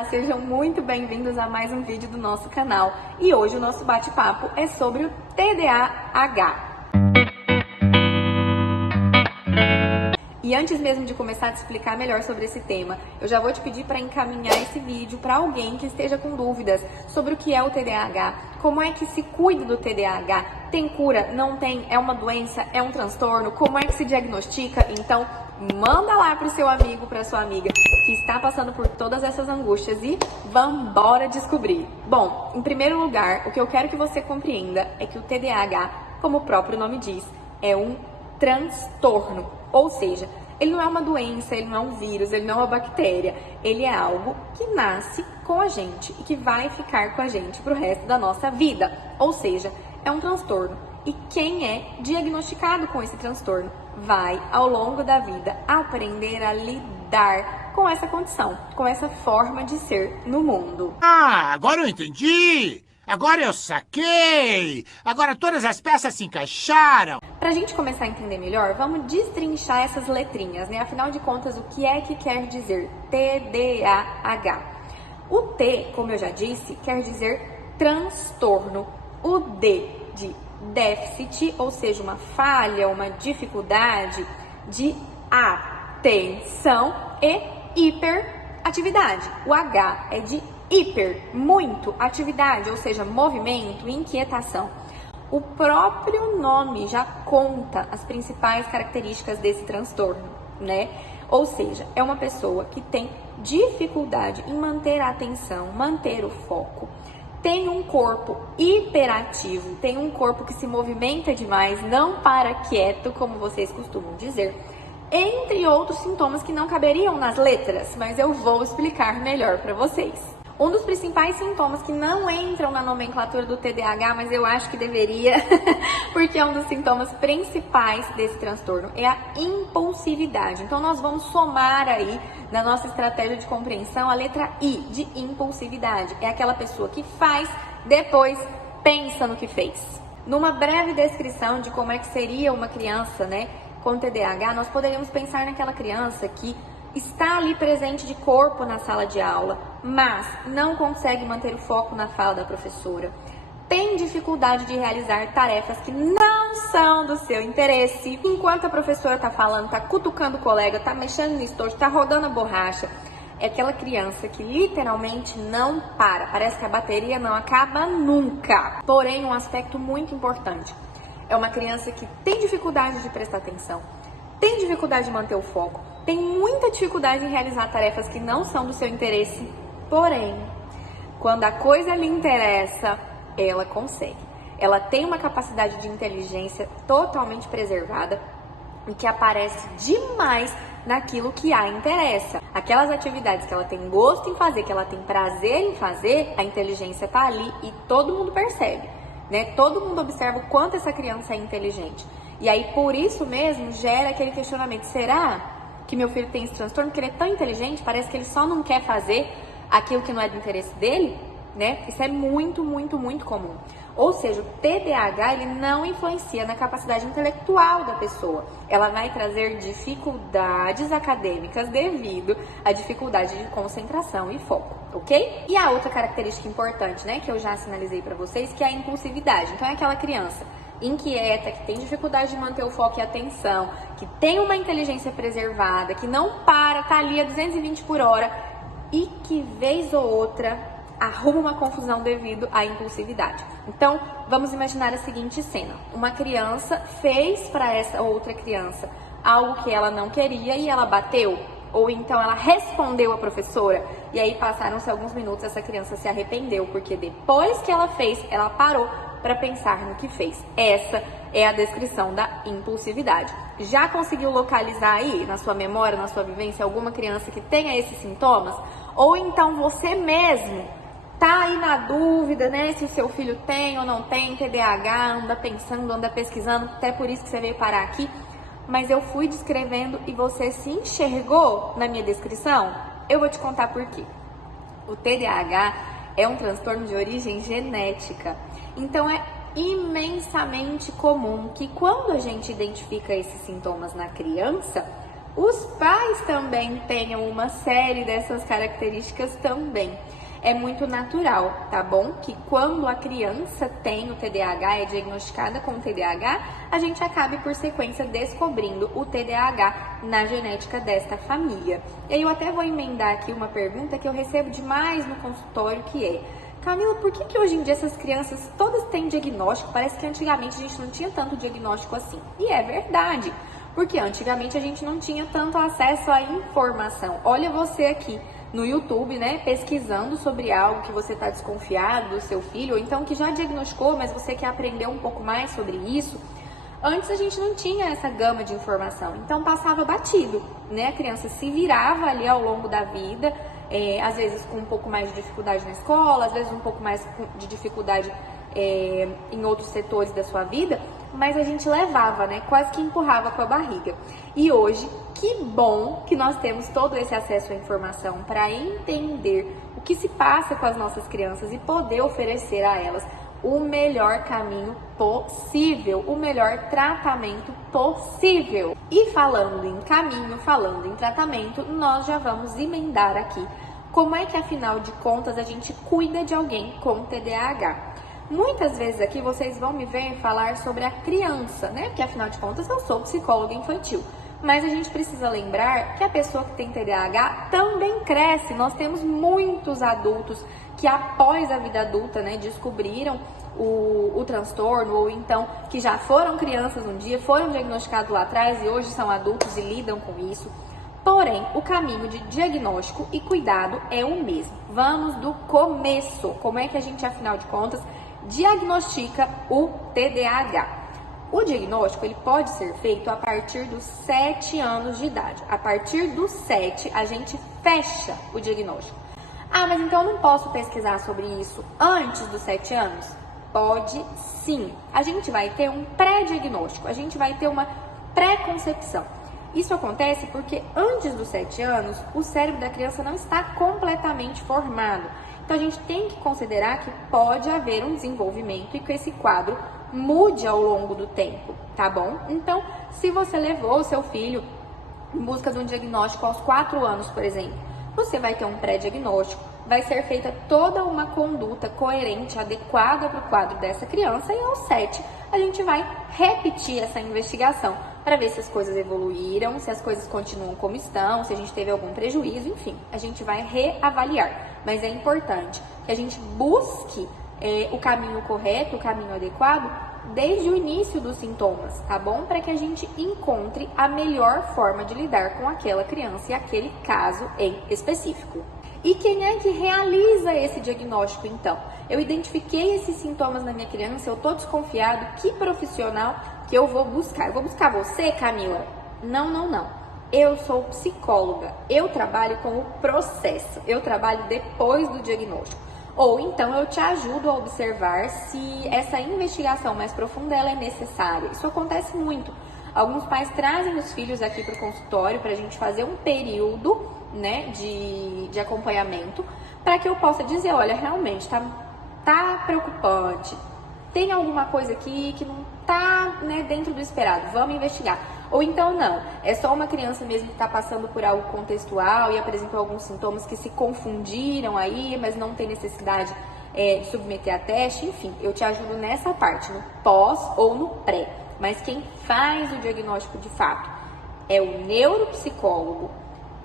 Olá, sejam muito bem-vindos a mais um vídeo do nosso canal. E hoje o nosso bate-papo é sobre o TDAH. E antes mesmo de começar a te explicar melhor sobre esse tema, eu já vou te pedir para encaminhar esse vídeo para alguém que esteja com dúvidas sobre o que é o TDAH, como é que se cuida do TDAH, tem cura, não tem, é uma doença, é um transtorno, como é que se diagnostica. Então, manda lá para o seu amigo, para sua amiga que está passando por todas essas angústias e vambora descobrir. Bom, em primeiro lugar, o que eu quero que você compreenda é que o TDAH, como o próprio nome diz, é um transtorno, ou seja, ele não é uma doença, ele não é um vírus, ele não é uma bactéria, ele é algo que nasce com a gente e que vai ficar com a gente pro resto da nossa vida, ou seja, é um transtorno. E quem é diagnosticado com esse transtorno vai, ao longo da vida, aprender a lidar com essa condição, com essa forma de ser no mundo. Ah, agora eu entendi! Agora eu saquei! Agora todas as peças se encaixaram! Pra gente começar a entender melhor, vamos destrinchar essas letrinhas, né? Afinal de contas, o que é que quer dizer TDAH? O T, como eu já disse, quer dizer transtorno. O D de déficit, ou seja, uma falha, uma dificuldade de atenção e hiperatividade. O H é de hiper, muito, atividade, ou seja, movimento, inquietação. O próprio nome já conta as principais características desse transtorno, né? Ou seja, é uma pessoa que tem dificuldade em manter a atenção, manter o foco, tem um corpo hiperativo, tem um corpo que se movimenta demais, não para quieto, como vocês costumam dizer, entre outros sintomas que não caberiam nas letras, mas eu vou explicar melhor para vocês. Um dos principais sintomas que não entram na nomenclatura do TDAH, mas eu acho que deveria, porque é um dos sintomas principais desse transtorno, é a impulsividade. Então, nós vamos somar aí, na nossa estratégia de compreensão, a letra I, de impulsividade. É aquela pessoa que faz, depois pensa no que fez. Numa breve descrição de como é que seria uma criança, né, com TDAH, nós poderíamos pensar naquela criança que está ali presente de corpo na sala de aula, mas não consegue manter o foco na fala da professora. Tem dificuldade de realizar tarefas que não são do seu interesse. Enquanto a professora está falando, está cutucando o colega, está mexendo no estojo, está rodando a borracha. É aquela criança que literalmente não para. Parece que a bateria não acaba nunca. Porém, um aspecto muito importante. É uma criança que tem dificuldade de prestar atenção, tem dificuldade de manter o foco, tem muita dificuldade em realizar tarefas que não são do seu interesse, porém, quando a coisa lhe interessa, ela consegue. Ela tem uma capacidade de inteligência totalmente preservada e que aparece demais naquilo que a interessa. Aquelas atividades que ela tem gosto em fazer, que ela tem prazer em fazer, a inteligência tá ali e todo mundo percebe, né? Todo mundo observa o quanto essa criança é inteligente. E aí, por isso mesmo, gera aquele questionamento. Será que meu filho tem esse transtorno? Porque ele é tão inteligente, parece que ele só não quer fazer aquilo que não é do interesse dele, né? Isso é muito, muito, muito comum. Ou seja, o TDAH, ele não influencia na capacidade intelectual da pessoa. Ela vai trazer dificuldades acadêmicas devido à dificuldade de concentração e foco, ok? E a outra característica importante, né, que eu já sinalizei para vocês, que é a impulsividade. Então, é aquela criança inquieta, que tem dificuldade de manter o foco e a atenção, que tem uma inteligência preservada, que não para, tá ali a 220 por hora e que, vez ou outra, arruma uma confusão devido à impulsividade. Então, vamos imaginar a seguinte cena. Uma criança fez para essa outra criança algo que ela não queria e ela bateu, ou então ela respondeu à professora, e aí passaram-se alguns minutos, essa criança se arrependeu, porque depois que ela fez, ela parou para pensar no que fez. Essa é a descrição da impulsividade. Já conseguiu localizar aí, na sua memória, na sua vivência, alguma criança que tenha esses sintomas? Ou então você mesmo tá aí na dúvida, né, se o seu filho tem ou não tem TDAH, anda pensando, anda pesquisando, até por isso que você veio parar aqui, mas eu fui descrevendo e você se enxergou na minha descrição? Eu vou te contar por quê. O TDAH é um transtorno de origem genética, então é imensamente comum que quando a gente identifica esses sintomas na criança, os pais também tenham uma série dessas características também. É muito natural, tá bom? Que quando a criança tem o TDAH, é diagnosticada com o TDAH, a gente acabe por sequência descobrindo o TDAH na genética desta família. E aí eu até vou emendar aqui uma pergunta que eu recebo demais no consultório, que é: Camila, por que hoje em dia essas crianças todas têm diagnóstico? Parece que antigamente a gente não tinha tanto diagnóstico assim. E é verdade, porque antigamente a gente não tinha tanto acesso à informação. Olha você aqui no YouTube, né, pesquisando sobre algo que você está desconfiado do seu filho, ou então que já diagnosticou, mas você quer aprender um pouco mais sobre isso. Antes a gente não tinha essa gama de informação, então passava batido, né? A criança se virava ali ao longo da vida, às vezes com um pouco mais de dificuldade na escola, às vezes um pouco mais de dificuldade em outros setores da sua vida, mas a gente levava, né? Quase que empurrava com a barriga. E hoje, que bom que nós temos todo esse acesso à informação para entender o que se passa com as nossas crianças e poder oferecer a elas o melhor caminho possível, o melhor tratamento possível. E falando em caminho, falando em tratamento, nós já vamos emendar aqui como é que, afinal de contas, a gente cuida de alguém com TDAH. Muitas vezes aqui vocês vão me ver falar sobre a criança, né? Porque afinal de contas eu sou psicóloga infantil. Mas a gente precisa lembrar que a pessoa que tem TDAH também cresce. Nós temos muitos adultos que após a vida adulta, né, descobriram o transtorno, ou então que já foram crianças um dia, foram diagnosticados lá atrás e hoje são adultos e lidam com isso. Porém, o caminho de diagnóstico e cuidado é o mesmo. Vamos do começo. Como é que a gente, afinal de contas, diagnostica o TDAH? O diagnóstico ele pode ser feito a partir dos 7 anos de idade. A partir dos 7, a gente fecha o diagnóstico. Ah, mas então eu não posso pesquisar sobre isso antes dos 7 anos? Pode sim. A gente vai ter um pré-diagnóstico, a gente vai ter uma pré-concepção. Isso acontece porque antes dos 7 anos, o cérebro da criança não está completamente formado. Então, a gente tem que considerar que pode haver um desenvolvimento e que esse quadro mude ao longo do tempo, tá bom? Então, se você levou o seu filho em busca de um diagnóstico aos 4 anos, por exemplo, você vai ter um pré-diagnóstico, vai ser feita toda uma conduta coerente, adequada para o quadro dessa criança, e aos 7 a gente vai repetir essa investigação para ver se as coisas evoluíram, se as coisas continuam como estão, se a gente teve algum prejuízo, enfim, a gente vai reavaliar. Mas é importante que a gente busque o caminho correto, o caminho adequado, desde o início dos sintomas, tá bom? Para que a gente encontre a melhor forma de lidar com aquela criança e aquele caso em específico. E quem é que realiza esse diagnóstico, então? Eu identifiquei esses sintomas na minha criança, eu tô desconfiado, que profissional que eu vou buscar? Eu vou buscar você, Camila? Não. Eu sou psicóloga, eu trabalho com o processo, eu trabalho depois do diagnóstico. Ou então eu te ajudo a observar se essa investigação mais profunda ela é necessária. Isso acontece muito. Alguns pais trazem os filhos aqui para o consultório para a gente fazer um período, né, de acompanhamento, para que eu possa dizer, olha, realmente tá preocupante, tem alguma coisa aqui que não tá, né, dentro do esperado, vamos investigar. Ou então não, é só uma criança mesmo que está passando por algo contextual e apresentou alguns sintomas que se confundiram aí, mas não tem necessidade de submeter a teste. Enfim, eu te ajudo nessa parte, no pós ou no pré. Mas quem faz o diagnóstico de fato é o neuropsicólogo,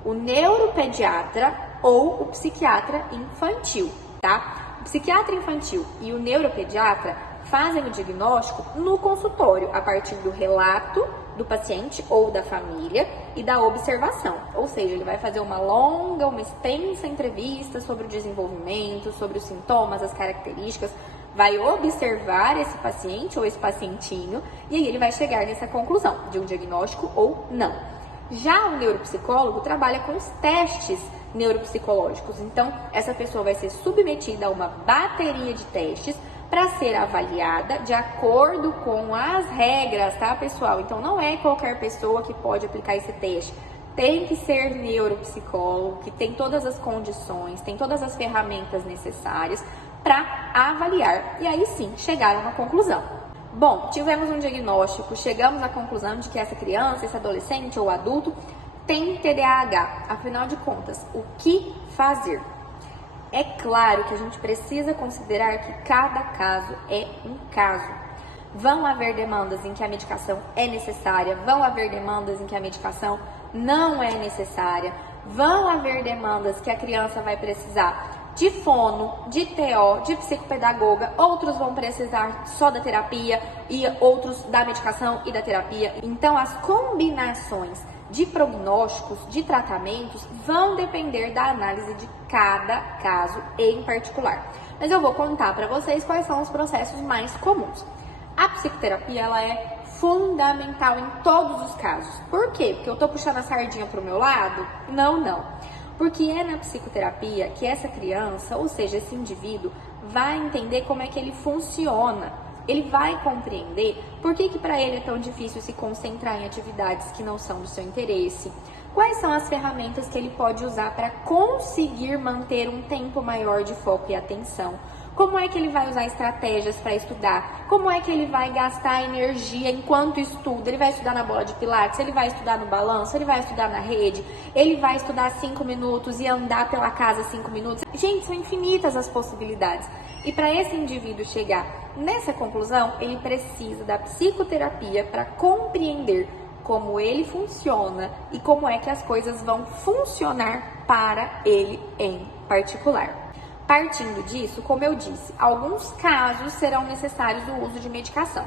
o neuropediatra ou o psiquiatra infantil, tá? O psiquiatra infantil e o neuropediatra fazem o diagnóstico no consultório, a partir do relato do paciente ou da família e da observação. Ou seja, ele vai fazer uma longa, uma extensa entrevista sobre o desenvolvimento, sobre os sintomas, as características, vai observar esse paciente ou esse pacientinho e aí ele vai chegar nessa conclusão de um diagnóstico ou não. Já o neuropsicólogo trabalha com os testes neuropsicológicos, então essa pessoa vai ser submetida a uma bateria de testes para ser avaliada de acordo com as regras, tá, pessoal? Então não é qualquer pessoa que pode aplicar esse teste. Tem que ser neuropsicólogo, que tem todas as condições, tem todas as ferramentas necessárias para avaliar e aí sim chegar a uma conclusão. Bom, tivemos um diagnóstico, chegamos à conclusão de que essa criança, esse adolescente ou adulto tem TDAH. Afinal de contas, o que fazer? É claro que a gente precisa considerar que cada caso é um caso. Vão haver demandas em que a medicação é necessária, vão haver demandas em que a medicação não é necessária, vão haver demandas que a criança vai precisar de fono, de TO, de psicopedagoga, outros vão precisar só da terapia e outros da medicação e da terapia. Então, as combinações de prognósticos, de tratamentos, vão depender da análise de cada caso em particular. Mas eu vou contar para vocês quais são os processos mais comuns. A psicoterapia, ela é fundamental em todos os casos. Por quê? Porque eu tô puxando a sardinha pro meu lado? Não. Porque é na psicoterapia que essa criança, ou seja, esse indivíduo, vai entender como é que ele funciona. Ele vai compreender por que para ele é tão difícil se concentrar em atividades que não são do seu interesse. Quais são as ferramentas que ele pode usar para conseguir manter um tempo maior de foco e atenção? Como é que ele vai usar estratégias para estudar? Como é que ele vai gastar energia enquanto estuda? Ele vai estudar na bola de pilates? Ele vai estudar no balanço? Ele vai estudar na rede? Ele vai estudar 5 minutos e andar pela casa 5 minutos? Gente, são infinitas as possibilidades. E para esse indivíduo chegar nessa conclusão, ele precisa da psicoterapia para compreender como ele funciona e como é que as coisas vão funcionar para ele em particular. Partindo disso, como eu disse, alguns casos serão necessários o uso de medicação.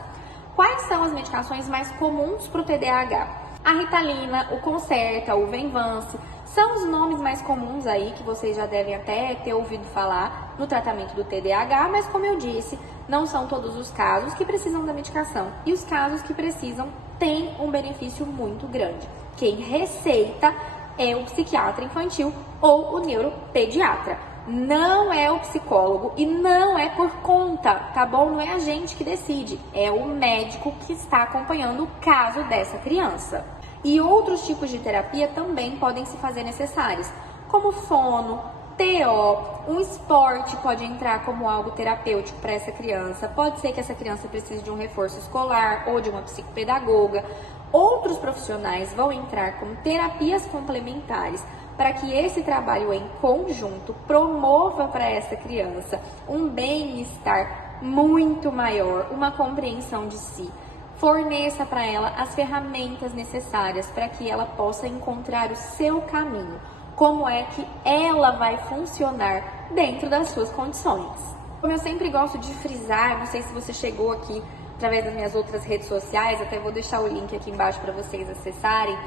Quais são as medicações mais comuns para o TDAH? A Ritalina, o Concerta, o Venvance, são os nomes mais comuns aí que vocês já devem até ter ouvido falar no tratamento do TDAH, mas como eu disse, não são todos os casos que precisam da medicação. E os casos que precisam têm um benefício muito grande. Quem receita é o psiquiatra infantil ou o neuropediatra. Não é o psicólogo e não é por conta, tá bom? Não é a gente que decide, é o médico que está acompanhando o caso dessa criança. E outros tipos de terapia também podem se fazer necessários, como fono, TO, um esporte pode entrar como algo terapêutico para essa criança. Pode ser que essa criança precise de um reforço escolar ou de uma psicopedagoga. Outros profissionais vão entrar como terapias complementares para que esse trabalho em conjunto promova para essa criança um bem-estar muito maior, uma compreensão de si, forneça para ela as ferramentas necessárias para que ela possa encontrar o seu caminho, como é que ela vai funcionar dentro das suas condições. Como eu sempre gosto de frisar, não sei se você chegou aqui através das minhas outras redes sociais, até vou deixar o link aqui embaixo para vocês acessarem.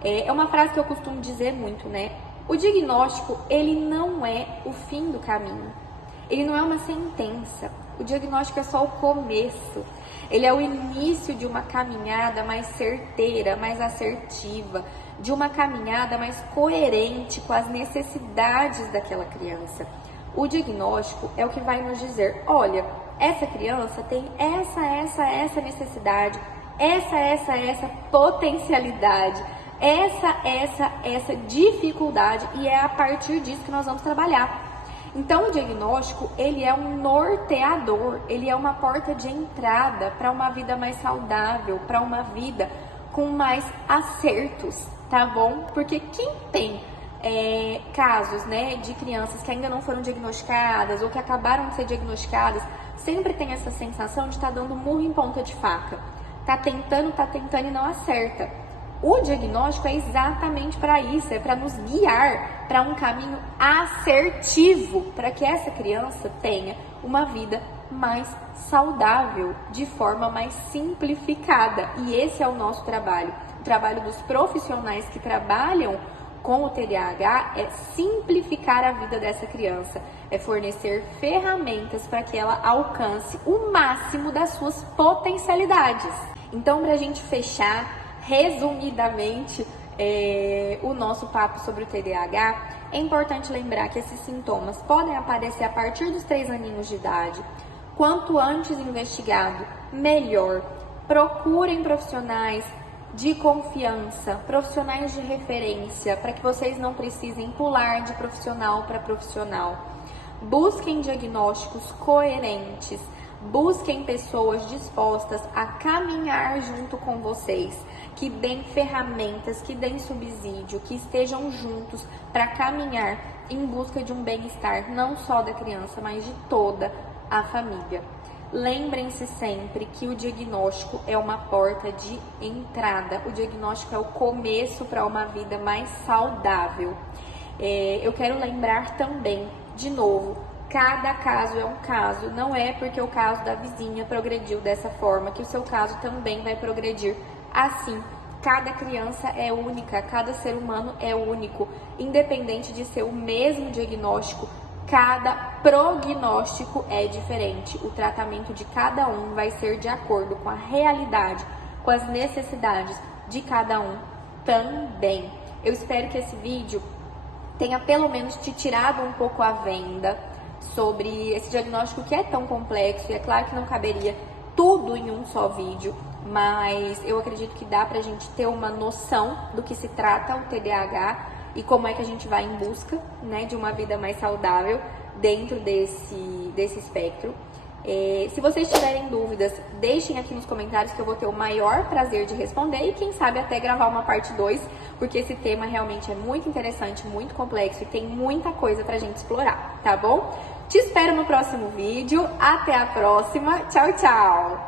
É uma frase que eu costumo dizer muito, né? O diagnóstico, ele não é o fim do caminho. Ele não é uma sentença. O diagnóstico é só o começo. Ele é o início de uma caminhada mais certeira, mais assertiva, de uma caminhada mais coerente com as necessidades daquela criança. O diagnóstico é o que vai nos dizer, olha, essa criança tem essa necessidade, essa potencialidade, essa dificuldade, e é a partir disso que nós vamos trabalhar. Então, o diagnóstico, ele é um norteador, ele é uma porta de entrada para uma vida mais saudável, para uma vida com mais acertos, tá bom? Porque quem tem casos, né, de crianças que ainda não foram diagnosticadas ou que acabaram de ser diagnosticadas, sempre tem essa sensação de estar dando murro em ponta de faca. Tá tentando e não acerta. O diagnóstico é exatamente para isso, é para nos guiar para um caminho assertivo, para que essa criança tenha uma vida mais saudável, de forma mais simplificada. E esse é o nosso trabalho. O trabalho dos profissionais que trabalham com o TDAH é simplificar a vida dessa criança, é fornecer ferramentas para que ela alcance o máximo das suas potencialidades. Então, para a gente fechar resumidamente o nosso papo sobre o TDAH, é importante lembrar que esses sintomas podem aparecer a partir dos 3 aninhos de idade. Quanto antes investigado, melhor. Procurem profissionais de confiança, profissionais de referência, para que vocês não precisem pular de profissional para profissional. Busquem diagnósticos coerentes. Busquem pessoas dispostas a caminhar junto com vocês, que deem ferramentas, que deem subsídio, que estejam juntos para caminhar em busca de um bem-estar, não só da criança, mas de toda a família. Lembrem-se sempre que o diagnóstico é uma porta de entrada, o diagnóstico é o começo para uma vida mais saudável. Eu quero lembrar também, de novo, cada caso é um caso, não é porque o caso da vizinha progrediu dessa forma que o seu caso também vai progredir assim. Cada criança é única, cada ser humano é único, independente de ser o mesmo diagnóstico, cada prognóstico é diferente. O tratamento de cada um vai ser de acordo com a realidade, com as necessidades de cada um também. Eu espero que esse vídeo tenha pelo menos te tirado um pouco a venda sobre esse diagnóstico que é tão complexo, e é claro que não caberia tudo em um só vídeo, mas eu acredito que dá pra gente ter uma noção do que se trata o TDAH e como é que a gente vai em busca, né, de uma vida mais saudável dentro desse espectro. Se vocês tiverem dúvidas, deixem aqui nos comentários que eu vou ter o maior prazer de responder e quem sabe até gravar uma parte 2, porque esse tema realmente é muito interessante, muito complexo e tem muita coisa pra gente explorar, tá bom? Te espero no próximo vídeo, até a próxima, tchau, tchau!